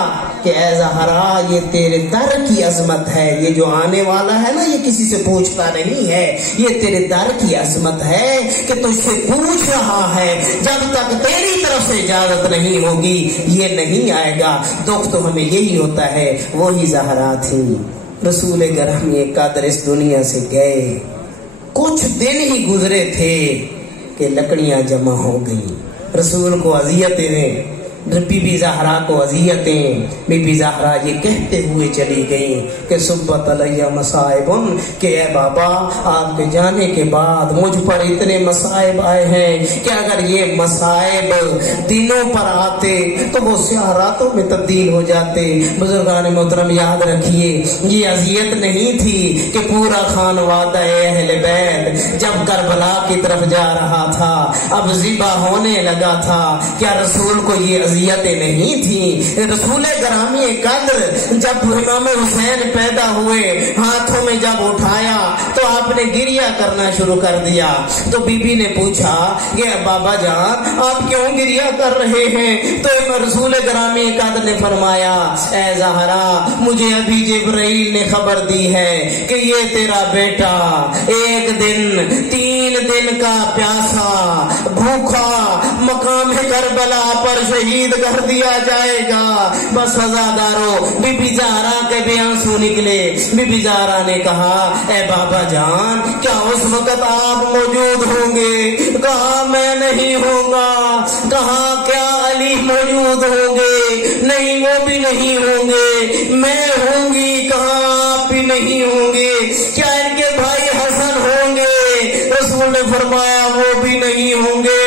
کہ اے زہرا یہ تیرے در کی عظمت ہے، یہ جو آنے والا ہے نا یہ کسی سے پوچھتا نہیں ہے، یہ تیرے در کی عظمت ہے کہ تجھ سے پوچھ رہا ہے، جب تک تیری طرف سے اجازت نہیں ہوگی یہ نہیں آئے گا۔ دکھ تو ہمیں یہی ہوتا ہے، وہی زہرا تھی رسول گرامی قادر اس دنیا سے گئے، کچھ دن ہی گزرے تھے کہ لکڑیاں جمع ہو گئی. رسول کو اذیتیں، بی بی زہرا کو اذیتیں. بی بی زہرا یہ کہتے ہوئے چلی گئی کہ صبت علیہ مصائب، کہ اے بابا آپ کے جانے کے بعد مجھ پر اتنے مصائب آئے ہیں کہ اگر یہ مصائب دنوں پر آتے تو وہ سیاہ راتوں میں تبدیل ہو جاتے. بزرگان محترم یاد رکھیے، یہ اذیت نہیں تھی کہ پورا خانوادہ اہل بیت جب کربلا کی طرف جا رہا تھا، اب ذبح ہونے لگا تھا، کیا رسول کو یہ اذیتیں نہیں تھی؟ رسول گرامی قدر جب امام حسین پیدا ہوئے، ہاتھوں میں جب اٹھایا تو آپ نے گریہ کرنا شروع کر دیا. تو بی بی نے پوچھا کہ بابا جان آپ کیوں گریہ کر رہے ہیں؟ تو رسول گرامی قدر نے فرمایا اے زہرا مجھے ابھی جبرائیل نے خبر دی ہے کہ یہ تیرا بیٹا ایک دن 3 دن کا پیاسا بھوکا مقام کربلا پر شہید کر دیا جائے گا. بس عزادارو بی بی زہرا کے بھی آنسو نکلے. بی بی زہرا نے کہا اے بابا جان کیا اس وقت آپ موجود ہوں گے؟ کہا میں نہیں ہوں گا. کہا کیا علی موجود ہوں گے؟ نہیں وہ بھی نہیں ہوں گے. میں ہوں گی. کہا آپ بھی نہیں ہوں گے. کیا ان کے بھائی حسن ہوں گے؟ رسول نے فرمایا وہ بھی نہیں ہوں گے.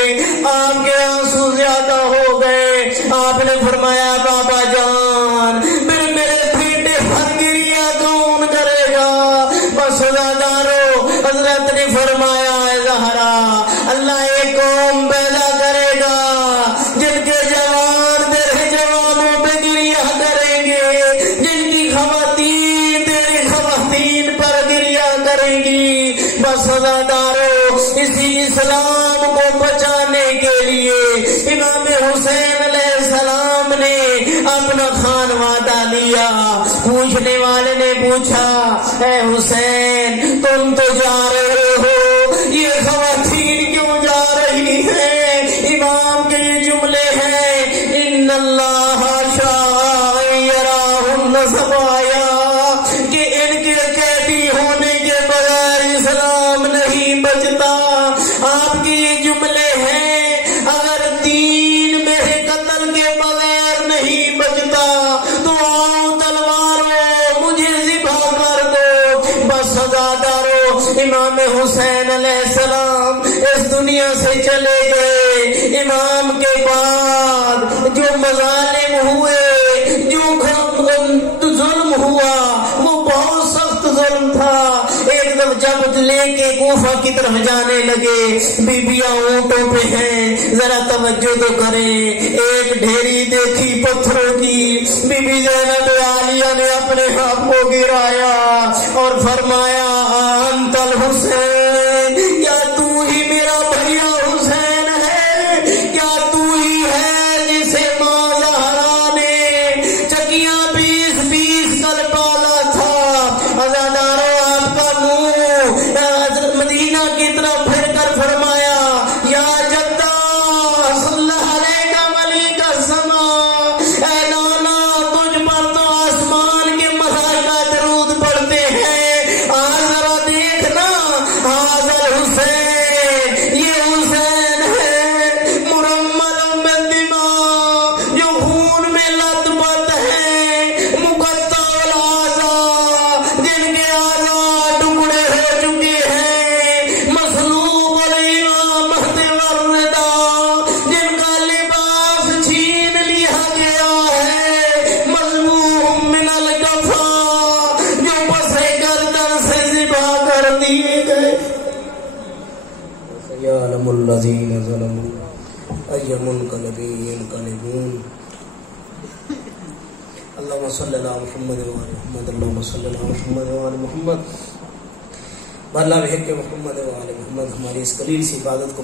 آپ کے آنسو زیادہ ہو گئے. آپ نے فرمایا بابا جان میرے بیٹے پر گریہ کون کرے گا؟ بس عزادارو حضرت نے فرمایا اے زہرا اللہ ایک قوم پیدا کرے گا جن کے جوان تیرے جوانوں پہ گریہ کریں گے، جن کی خواتین تیری خواتین پر گریہ کریں گی. بس عزادارو اسی اسلام کو بچانے کے لیے امام حسین علیہ السلام نے اپنا خانوادہ لیا. پوچھنے والے نے پوچھا اے حسین تم تو جا رہے ہو، یہ خواتین کیوں جا رہی ہیں؟ امام کے یہ جملے ہیں ان اللہ شاء یراہن سبایا، کہ ان کے قیدی ہونے کے بغیر اسلام نہیں بچتا. آپ کے یہ جملے ہیں اگر دین میرے قتل کے بغیر نہیں بچتا تو آؤ تلواروں مجھے ذبح کر دو. بس عزادارو امام حسین علیہ السلام اس دنیا سے چلے گئے. امام کے بعد جو مظالم ہوئے، جو ظلم ہوا وہ بہت سخت ظلم تھا. ایک دم جب لے کے کوفہ کی طرف جانے لگے، بیبیاں اونٹوں پہ ہیں، ذرا توجہ تو کریں. ایک ڈھیری دیکھی پتھروں کی، بی بی زینب عالیہ نے اپنے ہاتھ کو گرایا اور فرمایا انت الحسین، کیا تو ہی میرا بھیا حسین ہے؟ کیا تو ہی ہے جسے ماں زہرا نے چکیاں 20 کل پالا تھا؟ عزادارو آپ کا منہ مدینہ کی طرف پھر کر فرمایا یا جدہ صلی اللہ علیہ ملک السماء، اے نانا تجھ پر تو آسمان کے ملائکہ درود پڑھتے ہیں. آج ذرا دیکھنا حاضر حسین، یہ حسین ہے مرمل من دماء، جو خون میں لت پت ہے، مقطع الاعضاء، جن کے اعضاء ٹکڑے ہو چکے ہیں، مصلوب الامامۃ والردا، جن کا لباس چھین لیا گیا ہے، مذموم من الجفا، جو پسے گردن سے ذبح کر دیے گئے. یعلم الذین ظلموا ای منقلب ینقلبون. اللهم صل علی محمد وعلی محمد، اللهم صل علی محمد وعلی محمد، اللہ بحق محمد وعلی محمد. ہماری اس قلیل سی عبادت کو